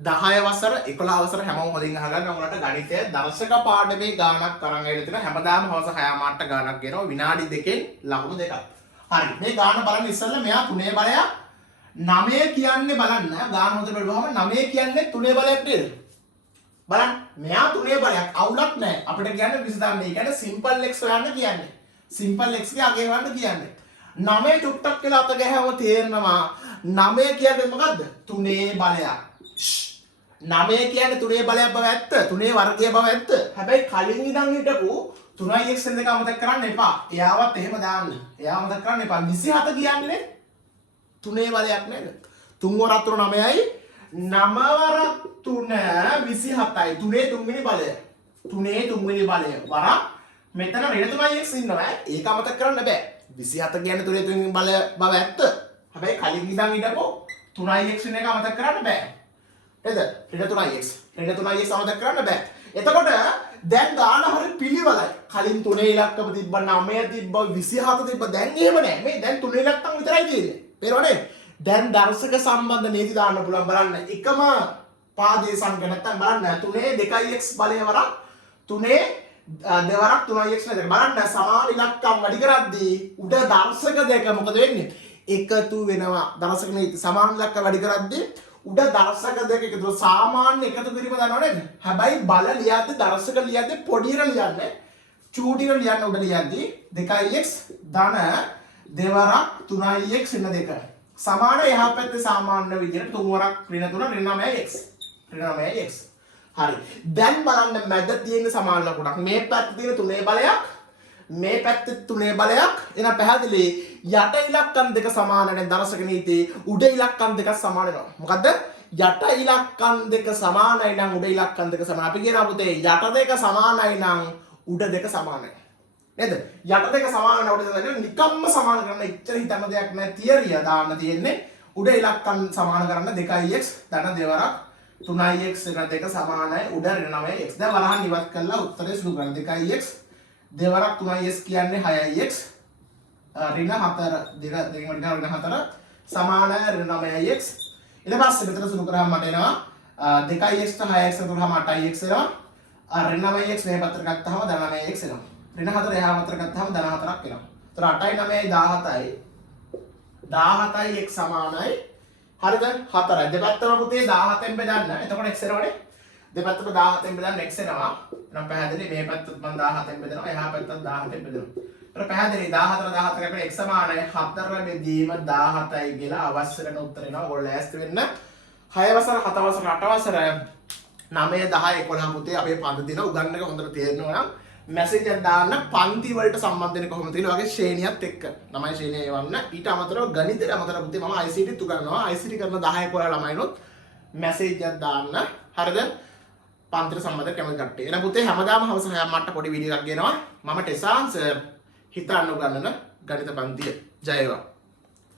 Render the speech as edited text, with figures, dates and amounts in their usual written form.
10 වසර 11 වසර හැමෝම හොඳින් අහගන්න උඹලට ගණිතය දර්ශක පාඩමේ ගාණක් අරන් ඇවිල්ලා තියෙනවා. හැමදාම හවස 6 මාට්ට ගාණක් ගෙනවා විනාඩි 2කින් ලකුණු දෙකක්. හරි. මේ ගාණ බලන්න ඉස්සෙල්ලා මෙයා 3 බලයක් 9 කියන්නේ බලන්න. ගාණ හොඳට බලුවහම 9 කියන්නේ 3 බලයක් නේද? බලන්න. මෙයා 3 බලයක් අවුලක් නැහැ. අපිට කියන්නේ විසඳන්න. ඒ කියන්නේ සිම්පල් x හොයන්න කියන්නේ. සිම්පල් x ගේ අගය හොයන්න කියන්නේ. 9 චුට්ටක් කියලා අත ගැහුවම තේරෙනවා 9 කියන්නේ මොකද්ද? 3 බලයක්. 9 කියන්නේ 3 බලයක් බව ඇත්ත. 3 වර්ගය බව ඇත්ත. හැබැයි කලින් ඉඳන් හිටපු 3x දෙක අමතක කරන්න එපා. එයාවත් එහෙම දාන්න. එයාව අමතක කරන්න එපා. 27 කියන්නේ 3 බලයක් නේද? 3 වරක් 3 9යි. 9 වරක් 3 27යි. 3 තුන්වෙනි බලය. 3 තුන්වෙනි බලය. වරක් මෙතන ඍණ 3x ඉන්නවා. ඒක අමතක කරන්න බෑ. 27 කියන්නේ 3 තුන්වෙනි බලය බව ඇත්ත. හැබැයි කලින් ඉඳන් හිටපු 3x එක අමතක කරන්න බෑ. නේද? ඍණ 3x. ඍණ 3x අමතක කරන්න බෑ. එතකොට දැන් ගාන හරිය පිළිවෙලයි. කලින් 3 ඉලක්කම තිබ්බ 9 තිබ්බ 27 තිබ්බ දැන් එහෙම නෑ. මේ දැන් 3 ඉලක්කම් විතරයි තියෙන්නේ. තේරුණානේ? දැන් දර්ශක සම්බන්ධ නේද දාන්න පුළුවන් බලන්න. එකම පාදයේ සංඛ්‍යා නැත්තම් බලන්න 3 2x බලය වරක් 3 දෙවරක් 3x නේද? බලන්න සමාන ඉලක්කම් වැඩි කරද්දී උඩ දර්ශක දෙක මොකද වෙන්නේ? එකතු වෙනවා. දර්ශක නේද සමාන ඉලක්ක වැඩි කරද්දී උඩ දර්ශක දෙක එකතු සාමාන්‍ය එකතු කිරීම දන්නව නේද? හැබැයි බල ලියද්දි දර්ශක ලියද්දි පොඩියට ලියන්නේ චූටියට ලියන්න උඩ ලියද්දි 2x ධන දෙවරක් 3x වෙන දෙක. සමාන එහා පැත්තේ සාමාන්‍ය විදිහට 3 වරක් ඍණ 3 ඍණ 9x. ඍණ 9x. හරි. දැන් බලන්න මැද තියෙන සමාන ලකුණක්. මේ පැත්තේ තියෙන 3 බලයක් මේ පැත්තේ 3 බලයක් එන පැහැදිලි යට ඉලක්කම් දෙක සමාන නැහැ දර්ශක නීතියේ උඩ ඉලක්කම් දෙක සමාන වෙනවා. මොකද්ද? යට ඉලක්කම් දෙක සමානයි නම් උඩ ඉලක්කම් දෙක සමාන. අපි කියනවා පුතේ යට දෙක සමානයි නම් උඩ දෙක සමානයි. නේද? යට දෙක සමාන නම් උඩ දෙක නිකම්ම සමාන කරන්න ඉච්චර හිතන්න දෙයක් නැහැ. තියරිය දාන්න තියෙන්නේ උඩ ඉලක්කම් සමාන කරන්න 2x ධන දෙවරක් 3x වෙන දෙක සමානයි උඩ ඍණ 9x. දැන් වරහන් ඉවත් කළා උත්තරේ සුළු කරන්න 2x දෙවරක් 3x කියන්නේ 6x ඍණ 4 දෙක දෙකම ඍණ 4 සමාන ඍණ 9x. ඊට පස්සේ මෙතන සුළු කරාම මට එනවා 2x ට 6x එකතුනහම 8x එනවා. ඍණ 9x මේ පැත්තට ගත්තාම ධන 9x එනවා. ඍණ 4 එහා පැත්තට ගත්තාම ධන 4ක් එනවා. ඒතර 8යි 9යි 17යි 17යි x සමානයි. හරිද? 4යි. දෙපැත්තම පුතේ 17ෙන් බෙදන්න. එතකොට x එනවනේ. දෙපැත්තම 17ෙන් බෙදන්න x එනවා. එහෙනම් පැහැදිලි මේ පැත්තත් මම 17ෙන් බෙදනවා. එහා පැත්තත් 17ෙන් බෙදනවා. ඒතර පැහැදිලි 14 14 කැපෙන x සමානයි 4 බෙදීම 17යි කියලා අවශ්‍ය කරන උත්තර එනවා. ඔයගොල්ලෝ ඈස්ත වෙන්න. 6 වසර 7 වසර 8 වසර 9 10 11 පුතේ අපේ පන්ති දින උගන්නන එක හොඳට තේරෙනවා නම් මැසේජ් එකක් දාන්න පන්ති වලට සම්බන්ධ වෙන්නේ කොහොමද කියලා වගේ ශ්‍රේණියත් එක්ක. ළමයි ශ්‍රේණිය එවන්න. ඊට අමතරව ගණිතයට අමතරව පුතේ මම ICT උගන්වනවා. ICT කරන 10 11 ළමයිනොත් මැසේජ් එකක් දාන්න. හරිද? පන්තිට සම්බන්ධ කැමති කට්ටිය. එහෙනම් පුතේ හැමදාම හවස 6 මට්ට පොඩි වීඩියෝ එකක් ගෙනවා. මම ටෙසාන් සර් හිතන්න උගන්වන ගණිත පන්තිය. ජය වේවා.